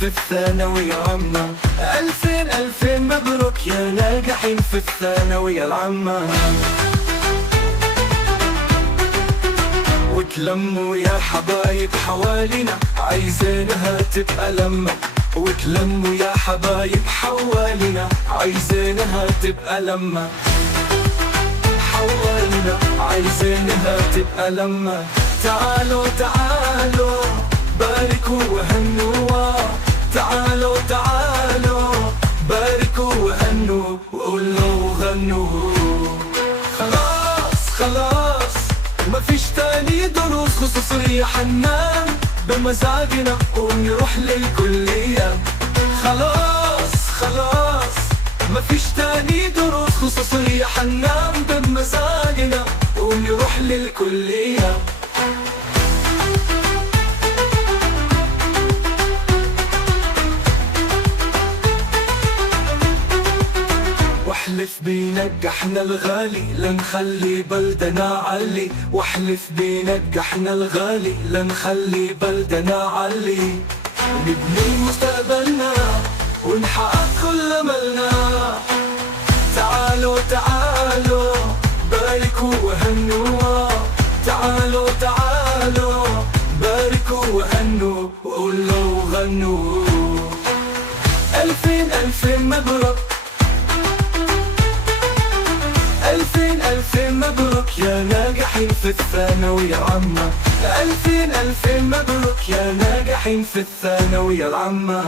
في الثانوية العامة. ألفين مبروك يا ناجحين في الثانوية العامة. وتلموا يا حبايب حوالينا، عايزينها تبقى لمة. وتلموا يا حبايب حوالينا، عايزينها تبقى لمة. حوالينا عايزينها تبقى لمة. تعالوا تعالوا باركوا وهنوا، تعالوا تعالوا باركوا وهنوا وقولوا وغنوا. خلاص خلاص مفيش تاني دروس خصوصية، حنان بمزاجنا ونروح للكلية. خلاص خلاص مفيش تاني دروس خصوصية، حنان بمزاجنا ونروح للكلية. واحلف بينجحنا الغالي لنخلي بلدنا علي. واحلف بينجحنا الغالي لنخلي بلدنا علي. نبني مستقبلنا ونحقق كل أملنا. تعالوا تعالوا باركوا وهنوا، تعالوا تعالوا باركوا وهنوا وقولوا وغنوا. ألفين مبروك، ألفين مبروك يا ناجحين في الثانوية العامة. ألفين مبروك يا ناجحين في الثانوية العامة.